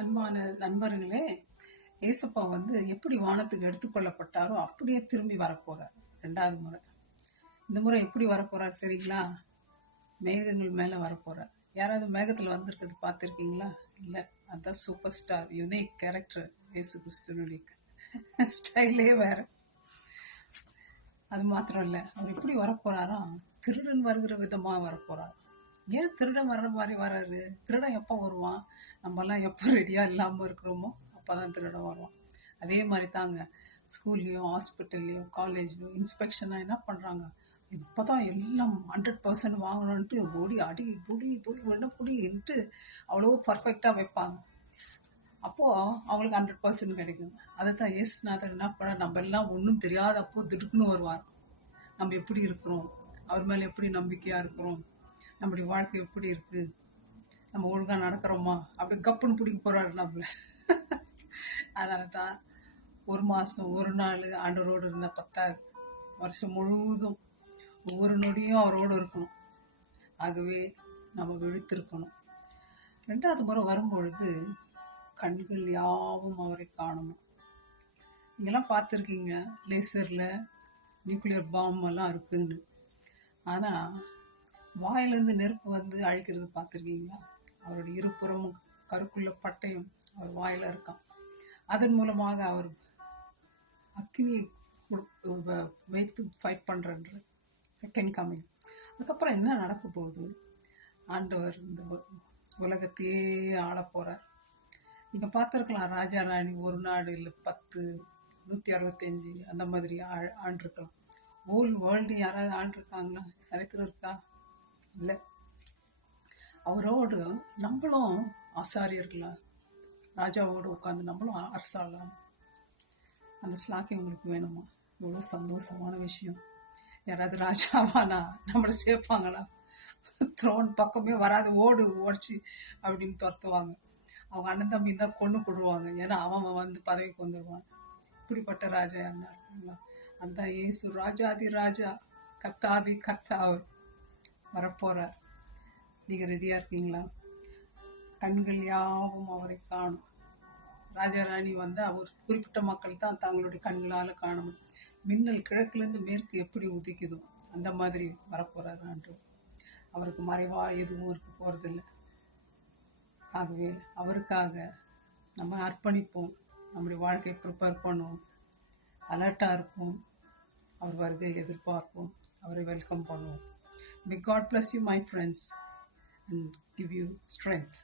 அன்பான நண்பர்களே, ஏசப்பா எப்படி வானத்துக்கு எடுத்துக்கொள்ளப்பட்டாரோ அப்படியே திரும்பி வரப்போறார். 2வது முறை. இந்த முறை எப்படி வரப்போறார் தெரியுங்களா? மேகங்கள் மேல வரப்போறார். யாராவது மேகத்துல வந்திருக்கிறது பார்த்துருக்கீங்களா? இல்ல. அதான் சூப்பர் ஸ்டார், யுனிக் கேரக்டர். இயேசு கிறிஸ்துவனுடைய ஸ்டைலே வேற. அது மாத்திரம் இல்ல, அவர் எப்படி வரப்போறாராம்? திருடன் வருகிற விதமா வரப்போறார். ஏன் திருடன் வர்ற மாதிரி வராரு? திருடன் எப்போ வருவான்? நம்மலாம் எப்போ ரெடியா இல்லாம இருக்கிறோமோ அப்பதான் திருடன் வருவான். அதே மாதிரி தாங்க, ஸ்கூல்லையும் ஹாஸ்பிட்டல்லையும் காலேஜ்லையும் இன்ஸ்பெக்ஷனா என்ன பண்றாங்க? இப்போதான் எல்லாம் 100% வாங்கணும்ட்டு பொடி அடி புடி புடி வேணா புடின்ட்டு அவ்வளோ பர்ஃபெக்டா வைப்பாங்க. அப்போ அவங்களுக்கு 100% கிடைக்கும். அதைத்தான் இயேசுநாதர் என்ன பண்ண, நம்ம எல்லாம் ஒன்றும் தெரியாத அப்போ திடுக்குன்னு வருவார். நம்ம எப்படி இருக்கிறோம், அவர் மேல எப்படி நம்பிக்கையா இருக்கிறோம், நம்முடைய வாழ்க்கை எப்படி இருக்கு, நம்ம ஒழுங்கா நடக்கிறோமா, அப்படி கப்புன்னு பிடிக்க போறாரு நம்மள. அதனால தான் 1 மாசம் 1 நாள் ஆண்டவரோடு இருந்த 10 வருஷம் முழுவதும் ஒவ்வொரு நொடியும் அவரோடு இருக்கணும். ஆகவே நம்ம விழித்திருக்கணும். 2வது முறை வரும்பொழுது கண்கள் யாவும் அவரை காணணும். நீங்கெல்லாம் பார்த்துருக்கீங்க, லேசர்ல நியூக்ளியர் பாம் எல்லாம் இருக்குன்னு. ஆனா வாயிலிருந்து நெருப்பு அழிக்கிறது பார்த்துருக்கீங்களா? அவருடைய இருபுறமும் கருக்குள்ள பட்டயம் அவர் வாயில இருக்கான். அதன் மூலமாக அவர் அக்னியை வைத்து ஃபைட் பண்றன்ற செகண்ட் கமிங். அதுக்கப்புறம் என்ன நடக்க போகுது? ஆண்டவர் இந்த உலகத்தையே ஆள போறார். நீங்க பார்த்துருக்கலாம், ராஜா ராணி ஒரு நாடு இல்லை 10 165 அந்த மாதிரி ஆண்டிருக்கலாம். ஹோல் வேர்ல்டு யாராவது ஆண்டிருக்காங்களா? சரித்திரம் இருக்கா? இல்லை. அவரோடு நம்மளும் ஆசாரியர்களா ராஜாவோடு உட்காந்து நம்மளும் அரசாளலாம். அந்த ஸ்லாக்கி உங்களுக்கு வேணுமா? எவ்வளோ சந்தோஷமான விஷயம். யாராவது ராஜாவானா நம்மளை சேர்ப்பாங்களா? த்ரோன் பக்கமே வராது, ஓடிச்சு அப்படின்னு துரத்துவாங்க. அவங்க அண்ணன் தம்பி தான் கொண்டு போடுவாங்க. ஏன்னா அவன் பதவிக்கு வந்துடுவான். இப்படிப்பட்ட ராஜா இருந்தாருங்களா? அந்த இயேசு ராஜாதி ராஜா, கத்தாதி கத்தா அவர் வரப்போறார். நீங்க ரெடியா இருக்கீங்களா? கண்கள் யாவும் அவரை காணும். ராஜா ராணி அவர் குறிப்பிட்ட மக்கள் தான் தங்களுடைய கண்களால காணணும். மின்னல் கிழக்குலேருந்து மேற்கு எப்படி உதிக்குதோ அந்த மாதிரி வரப்போறாரு ஆண்டு. அவருக்கு மறைவா எதுவும் இருக்க போறதில்லை. ஆகவே அவருக்காக நம்ம அர்ப்பணிப்போம். நம்முடைய வாழ்க்கையை ப்ரிப்பேர் பண்ணுவோம். அலர்ட்டா இருப்போம். அவர் வருகை எதிர்பார்ப்போம். அவரை வெல்கம் பண்ணுவோம். May God bless you, my friends, and give you strength.